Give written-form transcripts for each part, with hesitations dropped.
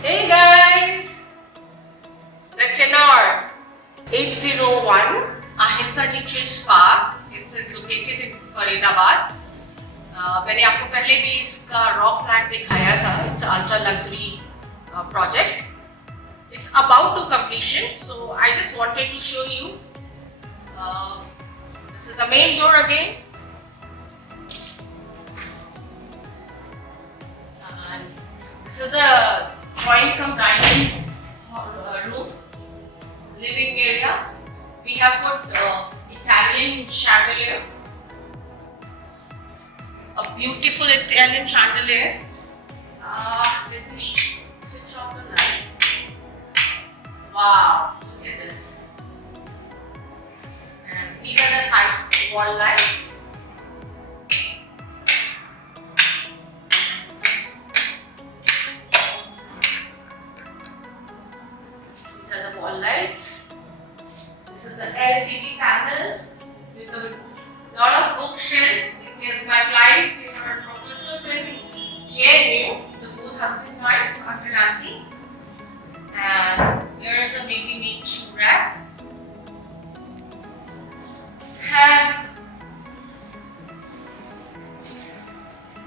Hey guys! Lecture number 801 Ahimsa Teachers Park. It's located in Faridabad. मैंने आपको पहले भी इसका रॉ फ्लैट दिखाया था. It's an ultra luxury project. It's about to completion, so I just wanted to show you. This is the main door again. And this is the joint cum dining room, living area. We have put Italian chandelier, a beautiful Italian chandelier. Let me switch off the light. Wow, look at this. And these are the side wall lights. These are the wall lights. This is the LCD panel with a lot of bookshelf. Because my clients, they were professors in JNU, the both husband and wives, uncle auntie. And here is a baby meat shoe rack. And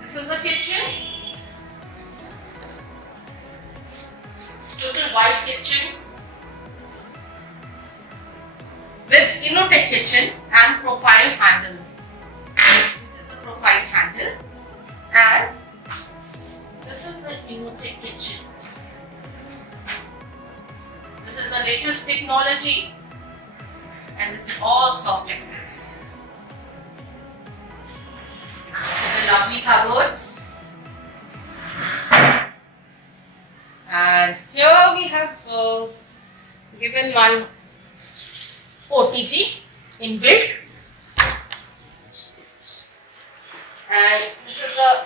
this is the kitchen. It's total white kitchen with Innotech kitchen and profile handle. So this is the profile handle, and this is the Innotech kitchen. This is the latest technology, and this is all soft access. The lovely cupboards, and here we have given one OTG inbuilt, and this is a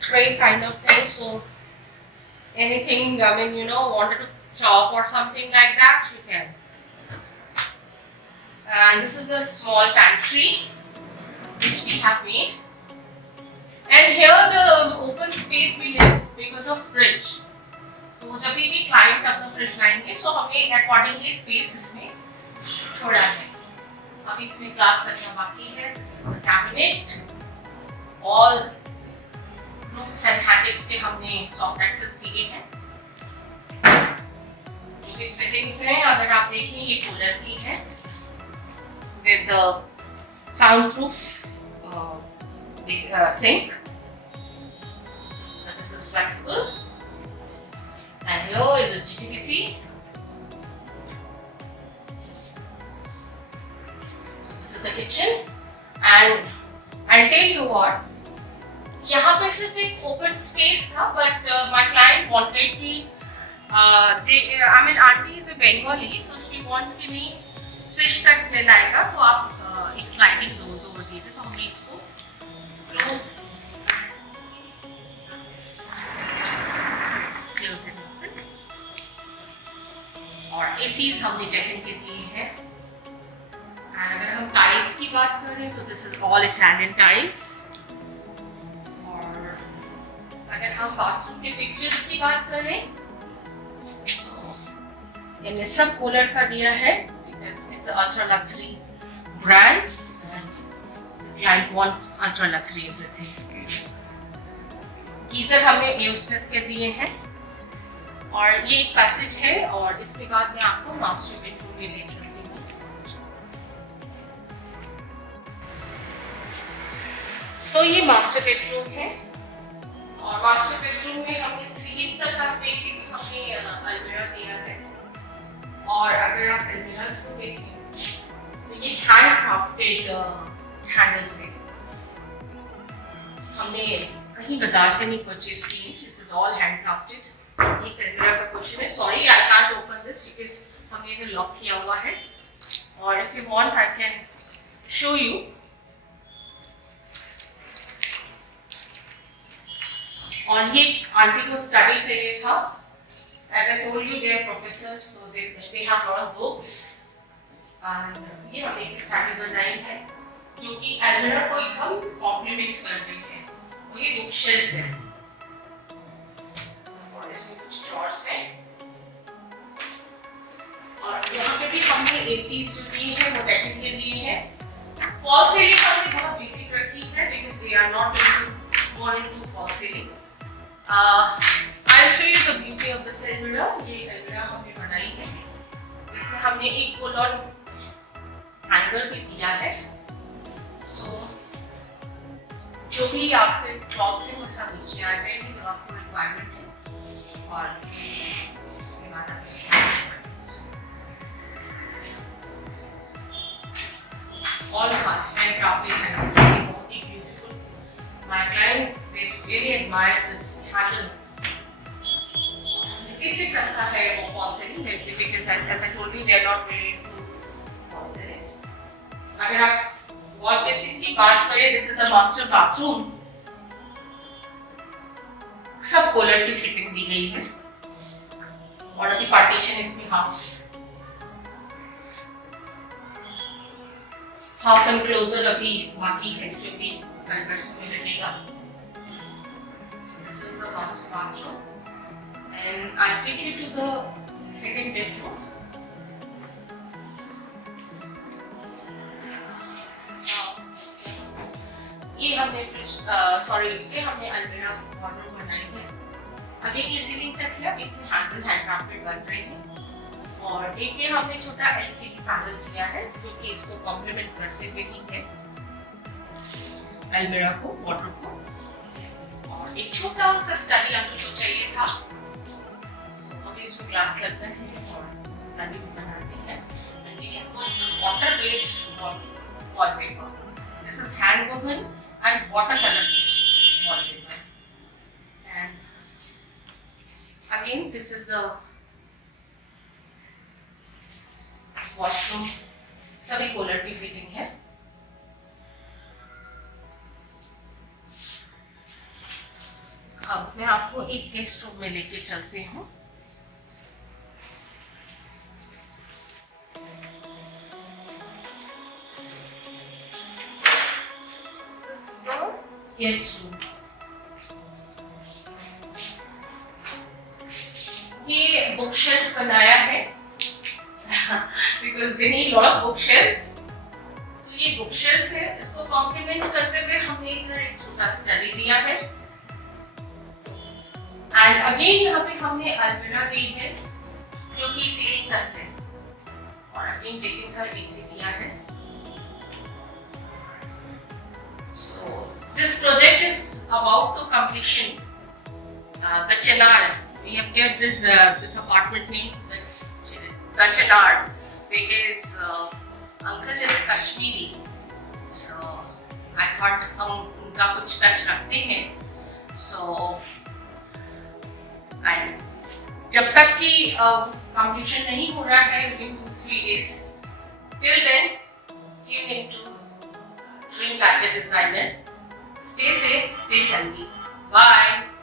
tray kind of thing. So anything, wanted to chop or something like that, you can. And this is a small pantry which we have made. And here the open space we left because of fridge. तो जब भी client अपना fridge लाएंगे, so हमें accordingly space इसमें छोड़ा है. अभी इसमें glass लगना बाकी है. This is the cabinet. All roots and handles के हमने soft access दिए हैं. जो भी fittings हैं, अगर आप देखें ये कूलर की है with the soundproof sink. This is flexible. And here is a GTPT. So this is the kitchen. And I'll tell you what, यहाँ पे सिर्फ एक open space था, but my client wanted कि auntie is a Bengali, so she wants कि नहीं fish का smell आएगा, तो आप एक sliding door दीजिए, तो हमने इसको close and open. और ACs हमने टेकन के दिए हैं. और अगर हम टाइल्स की बात करें तो this is all Italian tiles. और अगर हम बाथरूम के फिक्चर्स की बात करें तो इनमें सब कूलर का दिया है because it's an ultra luxury brand and the client want ultra luxury everything. Geyser हमने एयरस्मिथ के दिए हैं. और ये एक पैसेज है और इसके बाद मैं आपको मास्टर बेडरूम में ले चलती हूँ. सो ये मास्टर बेडरूम है और मास्टर बेडरूम में हमने सीलिंग तक आप देखें कि हमने अलमीरा दिया है. और अगर आप अलमीरास को देखें तो ये हैंड क्राफ्टेड हैंडल्स हैं. हमने कहीं बाजार से नहीं परचेज की. This is all hand crafted. ये अलमीरा का क्वेश्चन है. Sorry I can't open this because हमने इसे लॉक किया हुआ है. और if you want I can show you. और ये आंटी को स्टडी चाहिए था. As I told you, they are professors, so they have a lot of books. And ये हमने एक स्टडी बनाई है जो कि अलमीरा को एकदम कॉम्प्लीमेंट कर रही है. वो ये बुक शेल्फ है. इसमें कुछ ड्रॉर्स हैं और यहाँ पे भी हमने एसी जो दिए हैं वो डेटिंग के दिए हैं। फॉल सीलिंग हमने बहुत बेसिक रखी है because they are not more into false ceiling. I'll show you the beauty of this almirah। ये almirah हमने बनाई है, इसमें हमने एक पुल ऑन हैंगर भी दिया है। सो जो भी आपके क्लॉथ से वो सब नीचे आ जाएगी जो आपको रिक्वायरमेंट है। और इसके बाद आप all hand crafted and बहुत ही beautiful। My client they really admire this pattern। किसी तरह का है वो fall ceiling because as I told you they are not really into false ceiling. अगर आप वॉल बेसिन की बात करें, this is the master bathroom. सब कॉलर की फिटिंग दी गई है और अभी पार्टीशन इसमें हाफ एनक्लोजर अभी बाकी है जो भी कलर्स में लगेगा। This is the master bathroom and I take you to the second bedroom. ये हमने ये हमने अलमीरा वार्डरोब बनाई है। अगेन ये सीलिंग तक है, इसमें हैंडक्राफ्टेड बन रही है और एक में हमने छोटा एलसीडी पैनल दिया है जो कि इसको कॉम्प्लीमेंट करते हुए ही है अलमीरा को, वार्डरोब को। और एक छोटा सा स्टडी अंकल को चाहिए था, अभी इसमें ग्लास लगता है और स्टडी भी बनाते हैं। And we have put water based wallpaper. This is hand woven and watercolor based wallpaper। And again this is a washroom, सभी कॉलर की फिटिंग है। अब मैं आपको एक गेस्ट रूम में लेके चलती हूँ। गेस्ट रूम, ये बुक शेल्फ बनाया है because they need lot of bookshelves. तो ये बुक शेल्फ है, इसको कॉम्प्लीमेंट करते हुए हमने इधर एक छोटा स्टडी दिया है। एंड अगेन यहाँ पे हमने अलमीरा दी है जो कि सीलिंग तक है और अगेन टेकिंग का एसी दिया है। So this project is about to completion। The Chinar, we have kept this apartment name the Chinar because uncle is Kashmiri, so I thought हम उनका कुछ टच रखते हैं। So and जब तक कि completion नहीं हो रहा है within 2-3 days, till then tune into Dream Gadget Designer। Stay safe, stay healthy. Bye.